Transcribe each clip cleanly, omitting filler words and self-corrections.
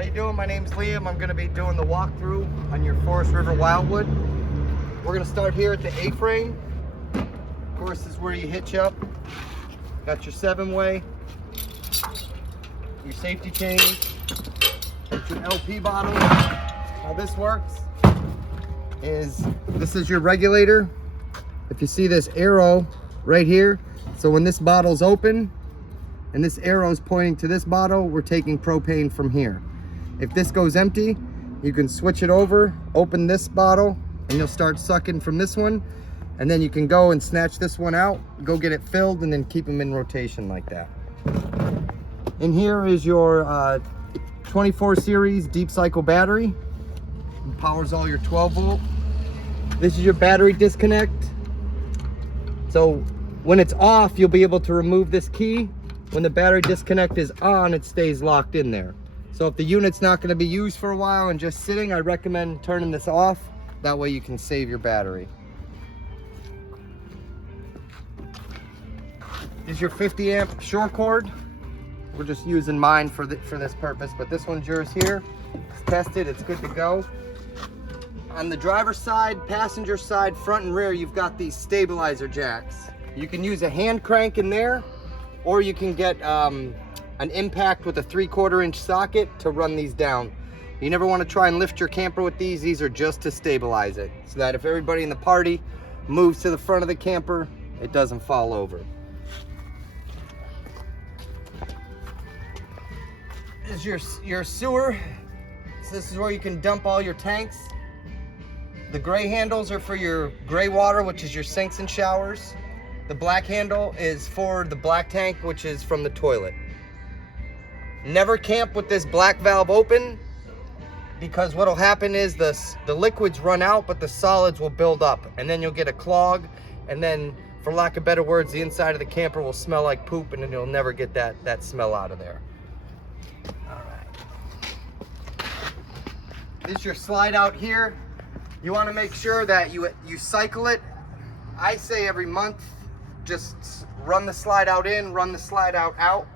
How you doing? My name's Liam. I'm going to be doing the walkthrough on your Forest River Wildwood. We're going to start here at the A-frame. Of course, this is where you hitch up. Got your 7-way, your safety chains, got your LP bottle. How this works is this is your regulator. If you see this arrow right here, so when this bottle's open and this arrow is pointing to this bottle, we're taking propane from here. If this goes empty, you can switch it over, open this bottle, and you'll start sucking from this one. And then you can go and snatch this one out, go get it filled, and then keep them in rotation like that. In here is your 24 series deep cycle battery. It powers all your 12 volt. This is your battery disconnect. So when it's off, you'll be able to remove this key. When the battery disconnect is on, it stays locked in there. So if the unit's not going to be used for a while and just sitting, I recommend turning this off. That way you can save your battery. This is your 50 amp shore cord. We're just using mine for this purpose, but this one's yours here. It's tested, it's good to go. On the driver's side, passenger side, front and rear, you've got these stabilizer jacks. You can use a hand crank in there, or you can get an impact with a 3/4 inch socket to run these down. You never want to try and lift your camper with these. These are just to stabilize it, so that if everybody in the party moves to the front of the camper, it doesn't fall over. This is your sewer. So this is where you can dump all your tanks. The gray handles are for your gray water, which is your sinks and showers. The black handle is for the black tank, which is from the toilet. Never camp with this black valve open, because what'll happen is the liquids run out, but the solids will build up, and then you'll get a clog, and then, for lack of better words, the inside of the camper will smell like poop, and then you'll never get that smell out of there. All right. This is your slide out here. You want to make sure that you cycle it. I say every month, just run the slide out in, run the slide out.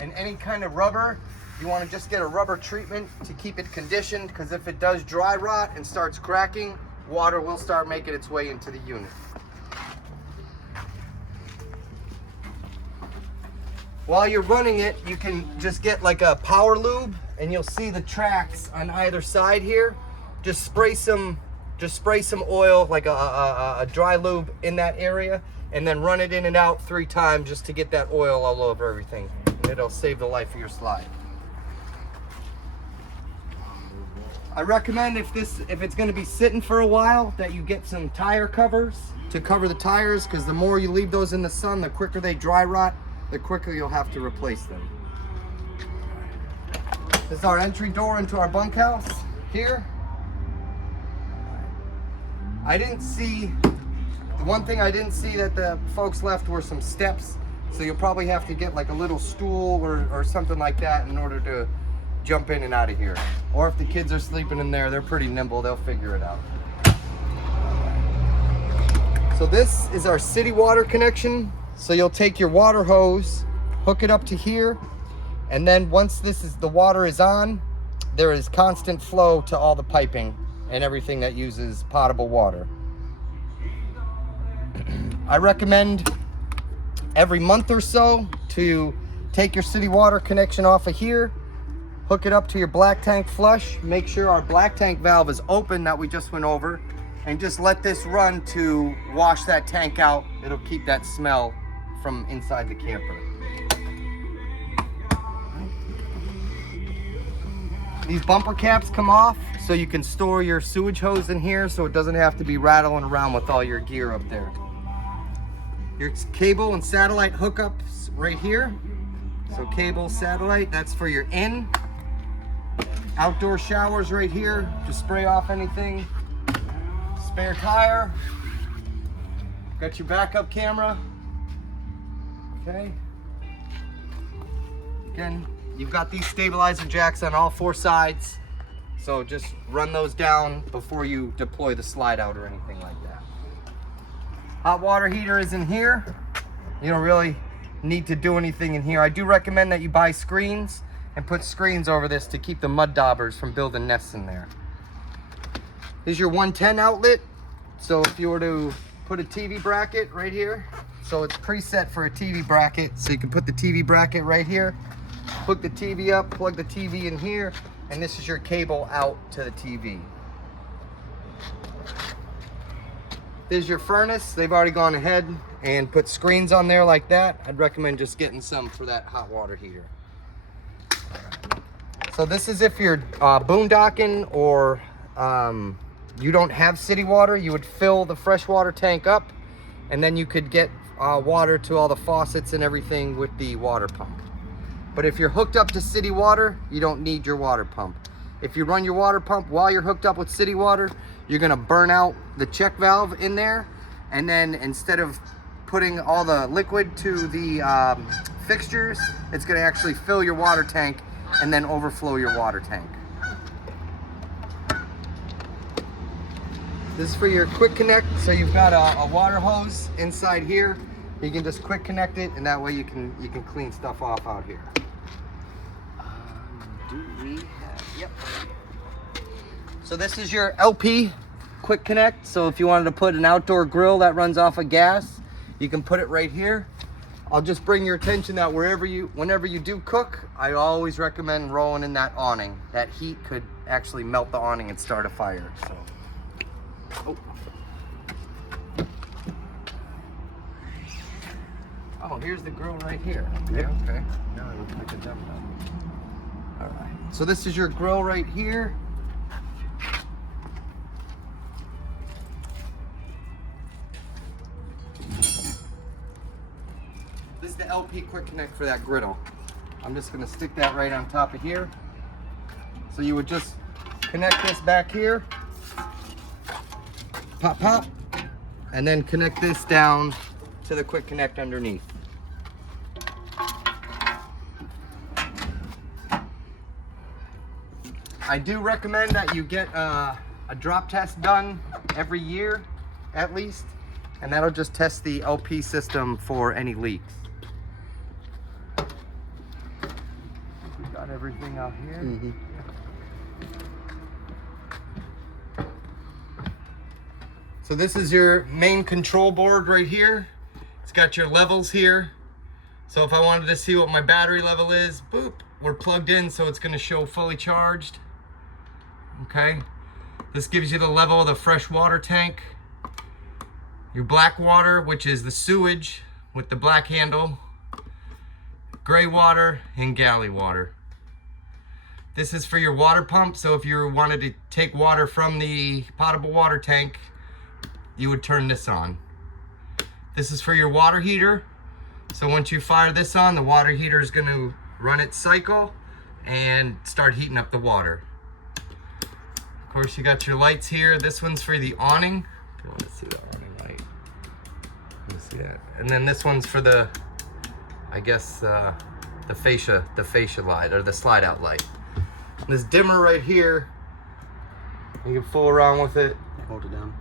And any kind of rubber, you want to just get a rubber treatment to keep it conditioned, because if it does dry rot and starts cracking, water will start making its way into the unit. While you're running it, you can just get like a power lube, and you'll see the tracks on either side here. Just spray some oil, like a dry lube, in that area, and then run it in and out 3 times just to get that oil all over everything. And it'll save the life of your slide. I recommend if it's going to be sitting for a while, that you get some tire covers to cover the tires, because the more you leave those in the sun, the quicker they dry rot, the quicker you'll have to replace them. This is our entry door into our bunkhouse here. The one thing I didn't see that the folks left were some steps, so you'll probably have to get like a little stool or something like that in order to jump in and out of here. Or if the kids are sleeping in there, they're pretty nimble, they'll figure it out. So this is our city water connection. So you'll take your water hose, hook it up to here, and then once the water is on, there is constant flow to all the piping and everything that uses potable water. I recommend every month or so to take your city water connection off of here, hook it up to your black tank flush, make sure our black tank valve is open that we just went over, and just let this run to wash that tank out. It'll keep that smell from inside the camper. These bumper caps come off so you can store your sewage hose in here, so it doesn't have to be rattling around with all your gear up there. Your cable and satellite hookups right here. So cable, satellite, that's for your in. Outdoor showers right here, just spray off anything. Spare tire. Got your backup camera. Okay. Again, you've got these stabilizer jacks on all 4 sides, so just run those down before you deploy the slide out or anything like that. Hot water heater is in here. You don't really need to do anything in here. I do recommend that you buy screens and put screens over this to keep the mud daubers from building nests in there. Here's your 110 outlet. So if you were to put a TV bracket right here, so it's preset for a TV bracket, so you can put the TV bracket right here, hook the TV up, plug the TV in here, and this is your cable out to the TV. There's your furnace. They've already gone ahead and put screens on there like that. I'd recommend just getting some for that hot water heater. So this is if you're boondocking or you don't have city water. You would fill the freshwater tank up, and then you could get water to all the faucets and everything with the water pump. But if you're hooked up to city water, you don't need your water pump. If you run your water pump while you're hooked up with city water, you're gonna burn out the check valve in there, and then instead of putting all the liquid to the fixtures, it's gonna actually fill your water tank and then overflow your water tank. This is for your quick connect, so you've got a water hose inside here. You can just quick connect it, and that way you can clean stuff off out here. Do we have? Yep. So this is your LP quick connect. So if you wanted to put an outdoor grill that runs off of gas, you can put it right here. I'll just bring your attention that whenever you do cook, I always recommend rolling in that awning. That heat could actually melt the awning and start a fire. So. Oh, here's the grill right here. Okay, okay. Now it looks like a dump down. All right. So this is your grill right here. This is the LP quick connect for that griddle. I'm just gonna stick that right on top of here. So you would just connect this back here. Pop, pop, and then connect this down to the quick connect underneath. I do recommend that you get a drop test done every year at least, and that'll just test the LP system for any leaks. We got everything out here. Mm-hmm. So this is your main control board right here. It's got your levels here. So if I wanted to see what my battery level is, boop, we're plugged in, so it's gonna show fully charged. Okay, this gives you the level of the fresh water tank. Your black water, which is the sewage with the black handle, gray water, and galley water. This is for your water pump, so if you wanted to take water from the potable water tank, you would turn this on. This is for your water heater. So once you fire this on, the water heater is going to run its cycle and start heating up the water. Of course, you got your lights here. This one's for the awning. If you want to see the awning light, you see that. And then this one's for the, I guess, the fascia light, or the slide out light. And this dimmer right here, you can fool around with it. Hold it down.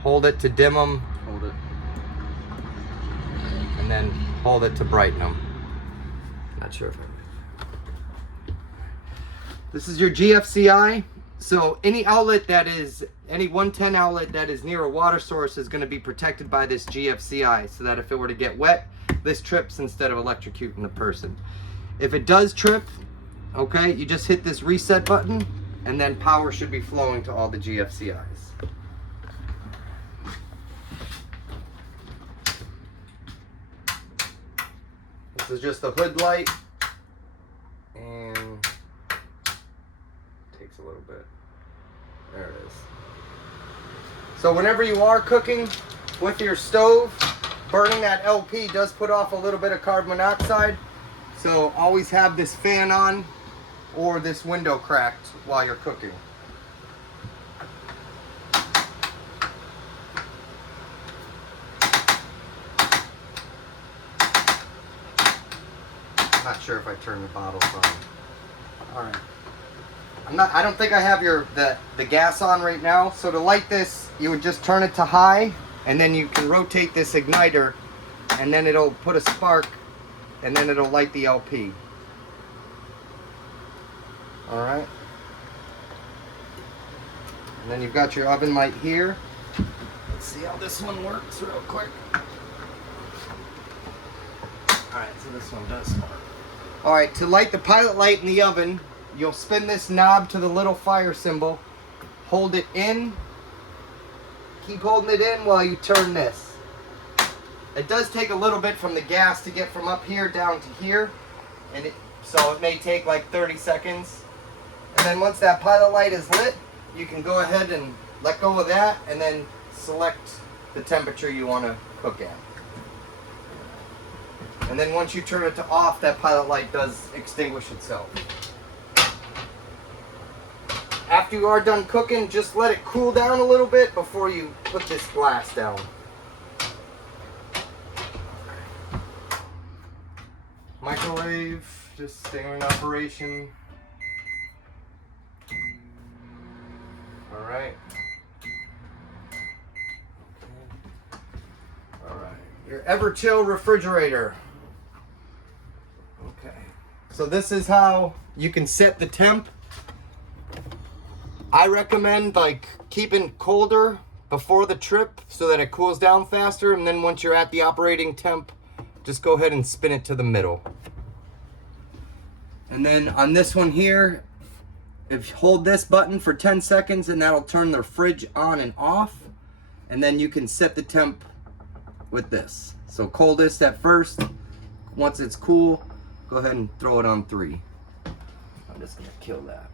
Hold it to dim them. Hold it. And then hold it to brighten them. Not sure if I... This is your GFCI. So any outlet that is, any 110 outlet that is near a water source is going to be protected by this GFCI, so that if it were to get wet, this trips instead of electrocuting the person. If it does trip, okay, you just hit this reset button, and then power should be flowing to all the GFCIs. This is just the hood light, and takes a little bit. There it is. So whenever you are cooking with your stove, burning that LP does put off a little bit of carbon monoxide. So always have this fan on or this window cracked while you're cooking. Not sure if I turned the bottles on. All right. I don't think I have the gas on right now. So to light this, you would just turn it to high, and then you can rotate this igniter, and then it'll put a spark and then it'll light the LP. All right. And then you've got your oven light here. Let's see how this one works real quick. All right, so this one does start. All right, to light the pilot light in the oven, you'll spin this knob to the little fire symbol, hold it in, keep holding it in while you turn this. It does take a little bit from the gas to get from up here down to here, and so it may take like 30 seconds. And then once that pilot light is lit, you can go ahead and let go of that and then select the temperature you want to cook at. And then once you turn it to off, that pilot light does extinguish itself. After you are done cooking, just let it cool down a little bit before you put this glass down. Microwave, just staying in operation. All right. All right. Your Everchill refrigerator. Okay. So this is how you can set the temp. I recommend like keeping colder before the trip so that it cools down faster, and then once you're at the operating temp, just go ahead and spin it to the middle. And then on this one here, if you hold this button for 10 seconds and that'll turn the fridge on and off, and then you can set the temp with this. So coldest at first, once it's cool, go ahead and throw it on 3. I'm just gonna kill that.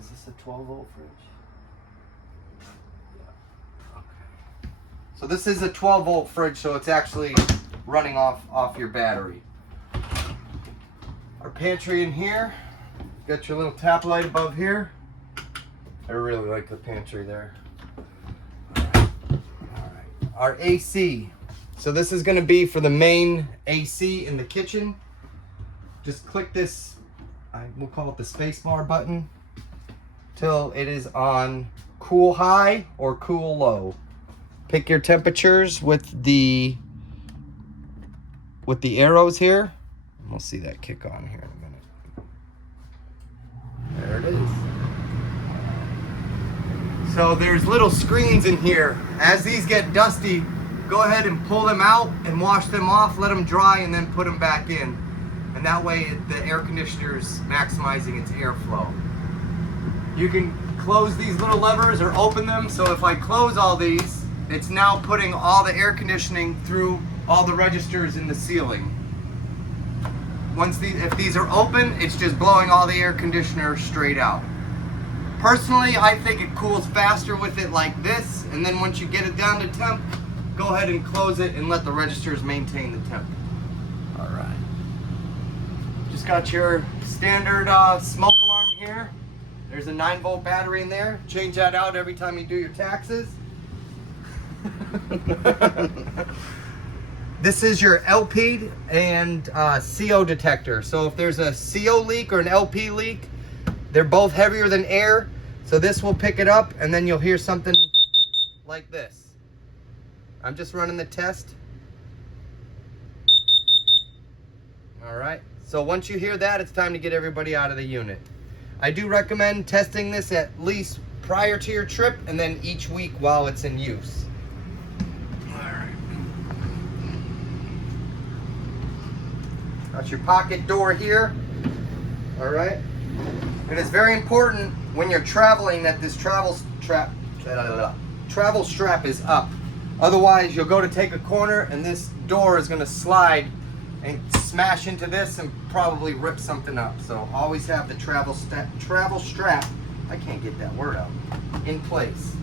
Is this a 12-volt fridge? Yeah. Okay. So this is a 12-volt fridge, so it's actually running off your battery. Our pantry in here. Got your little tap light above here. I really like the pantry there. All right. Our AC. So this is going to be for the main AC in the kitchen. Just click this, we'll call it the space bar button, till it is on cool high or cool low. Pick your temperatures with the arrows here. We'll see that kick on here in a minute. There it is. So there's little screens in here. As these get dusty, go ahead and pull them out and wash them off, let them dry, and then put them back in. And that way the air conditioner is maximizing its airflow. You can close these little levers or open them. So if I close all these, it's now putting all the air conditioning through all the registers in the ceiling. If these are open, it's just blowing all the air conditioner straight out. Personally, I think it cools faster with it like this, and then once you get it down to temp, go ahead and close it and let the registers maintain the temp. All right. Just got your standard smoke alarm here. There's a 9-volt battery in there. Change that out every time you do your taxes. This is your LP and CO detector. So if there's a CO leak or an LP leak, they're both heavier than air. So this will pick it up, and then you'll hear something like this. I'm just running the test. All right. So once you hear that, it's time to get everybody out of the unit. I do recommend testing this at least prior to your trip and then each week while it's in use. Got your pocket door here. All right. It is very important when you're traveling that this travel strap is up. Otherwise, you'll go to take a corner and this door is going to slide and smash into this and probably rip something up. So always have the travel strap, I can't get that word out, in place.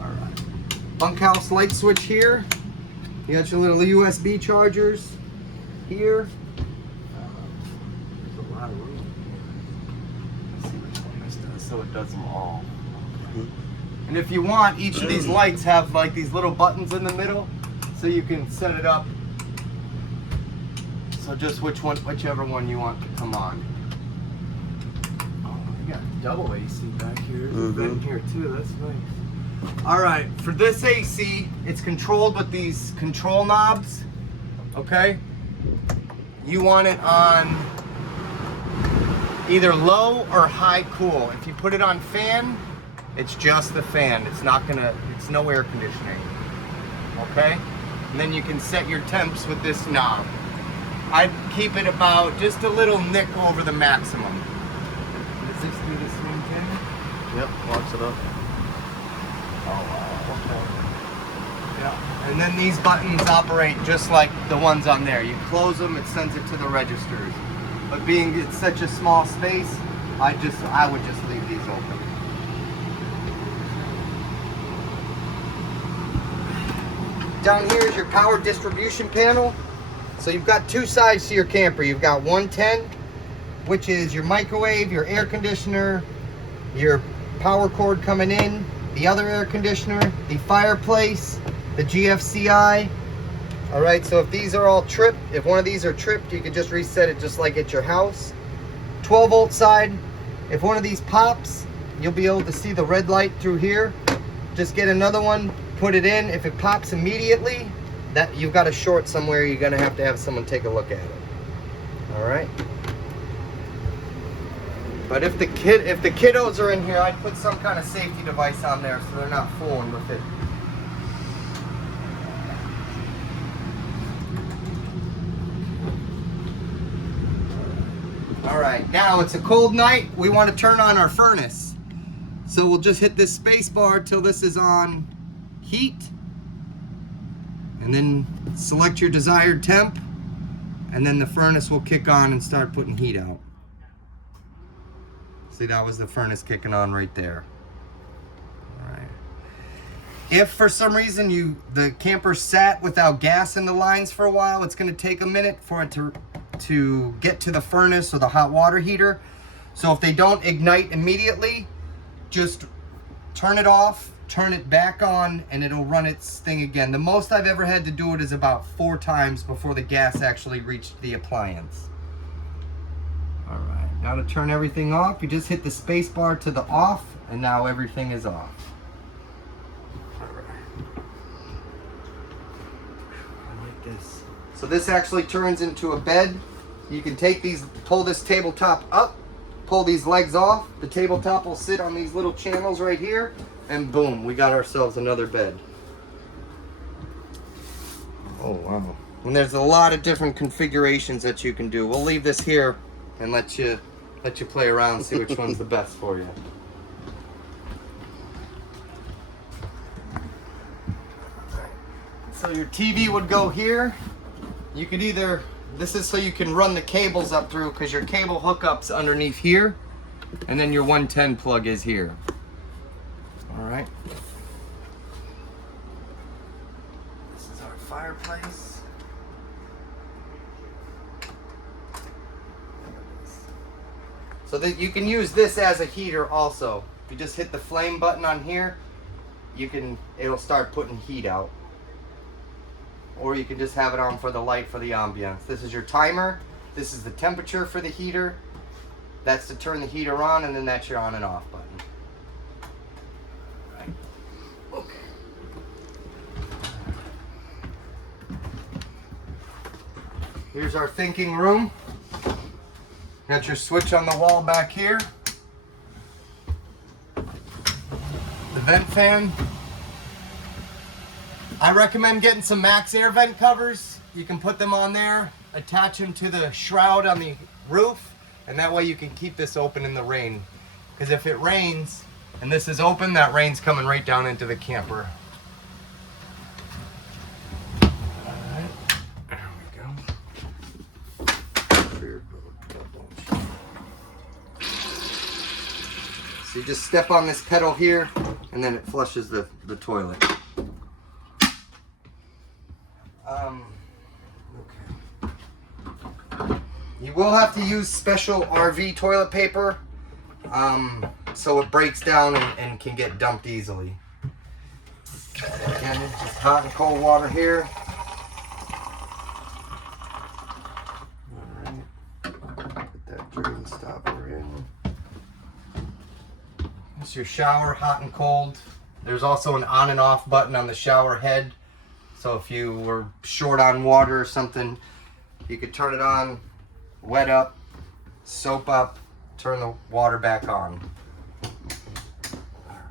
All right. Bunkhouse light switch here. You got your little USB chargers here. There's a lot of room. Let's see which one this does so it does them all. And if you want, each of these lights have like these little buttons in the middle so you can set it up. So just whichever one you want to come on. Oh, you got double AC back here. There's a vent here too. That's nice. All right, for this AC, it's controlled with these control knobs, okay? You want it on either low or high cool. If you put it on fan, it's just the fan. It's no air conditioning, okay? And then you can set your temps with this knob. I'd keep it about just a little nick over the maximum. Does this do the same thing? Yep, locks it up. Oh, wow. Yeah. And then these buttons operate just like the ones on there. You close them, it sends it to the registers. But being it's such a small space, I would just leave these open. Down here is your power distribution panel. So you've got two sides to your camper. You've got 110, which is your microwave, your air conditioner, your power cord coming in, the other air conditioner, the fireplace, the GFCI. All right, so if these are all tripped, if one of these are tripped, you can just reset it just like at your house. 12 volt side, if one of these pops, you'll be able to see the red light through here. Just get another one, put it in. If it pops immediately, that you've got a short somewhere, you're gonna have to have someone take a look at it. All right. But if the kiddos are in here, I'd put some kind of safety device on there so they're not fooling with it. All right, now it's a cold night. We want to turn on our furnace. So we'll just hit this space bar till this is on heat. And then select your desired temp. And then the furnace will kick on and start putting heat out. See, that was the furnace kicking on right there. All right. If for some reason the camper sat without gas in the lines for a while, it's going to take a minute for it to get to the furnace or the hot water heater. So if they don't ignite immediately, just turn it off, turn it back on, and it'll run its thing again. The most I've ever had to do it is about 4 times before the gas actually reached the appliance. All right, now to turn everything off, you just hit the space bar to the off, and now everything is off. All right. I like this. So this actually turns into a bed. You can pull this tabletop up, pull these legs off. The tabletop will sit on these little channels right here, and boom, we got ourselves another bed. Oh, wow. And there's a lot of different configurations that you can do. We'll leave this here and let you play around and see which one's the best for you. So your TV would go here. You could either, this is so you can run the cables up through, because your cable hookup's underneath here, and then your 110 plug is here. All right. This is our fireplace. So that you can use this as a heater also. If you just hit the flame button on here, it'll start putting heat out. Or you can just have it on for the light for the ambiance. This is your timer. This is the temperature for the heater. That's to turn the heater on, and then that's your on and off button. Right. Okay. Here's our thinking room. Got your switch on the wall back here. The vent fan. I recommend getting some Max Air vent covers. You can put them on there, attach them to the shroud on the roof, and that way you can keep this open in the rain. Because if it rains and this is open, that rain's coming right down into the camper. Alright, there we go. So you just step on this pedal here, and then it flushes the toilet. Okay. You will have to use special RV toilet paper, so it breaks down and can get dumped easily. Again, just hot and cold water here. Alright, put that drain stopper in. It's your shower, hot and cold. There's also an on and off button on the shower head. So if you were short on water or something, you could turn it on, wet up, soap up, turn the water back on.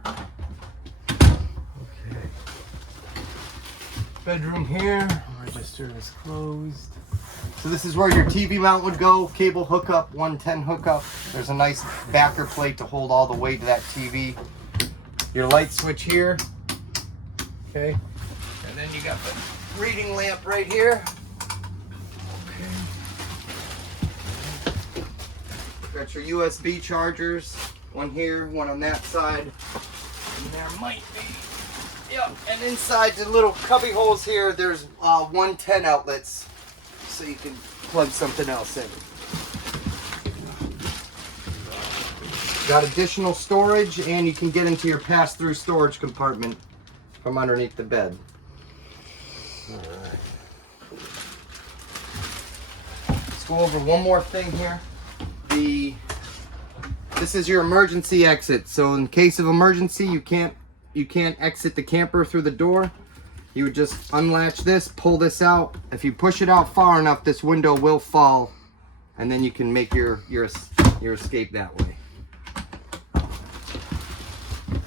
Okay. Bedroom here. Register is closed. So this is where your TV mount would go, cable hookup, 110 hookup. There's a nice backer plate to hold all the weight of that TV. Your light switch here. Okay. And then you got the reading lamp right here. Okay. Got your USB chargers, one here, one on that side. And there might be, yep. And inside the little cubby holes here, there's 110 outlets, so you can plug something else in. Got additional storage, and you can get into your pass-through storage compartment from underneath the bed. Let's go over one more thing here. This is your emergency exit. So in case of emergency, you can't exit the camper through the door. You would just unlatch this, pull this out. If you push it out far enough, this window will fall, and then you can make your escape that way.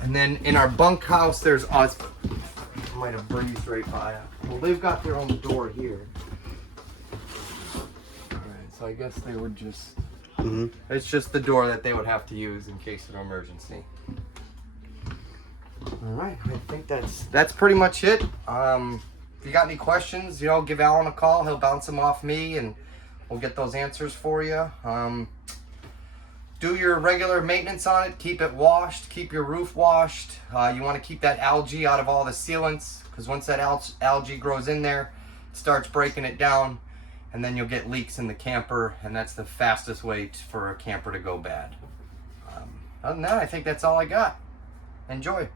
And then in our bunkhouse, there's us. I might have breezed right by it. Well, they've got their own door here. Alright, so I guess they would just... It's just the door that they would have to use in case of an emergency. Alright, I think that's pretty much it. If you got any questions, give Alan a call. He'll bounce them off me, and we'll get those answers for you. Do your regular maintenance on it. Keep it washed. Keep your roof washed. You want to keep that algae out of all the sealants, because once that algae grows in there, it starts breaking it down, and then you'll get leaks in the camper, and that's the fastest way for a camper to go bad. Other than that, I think that's all I got. Enjoy.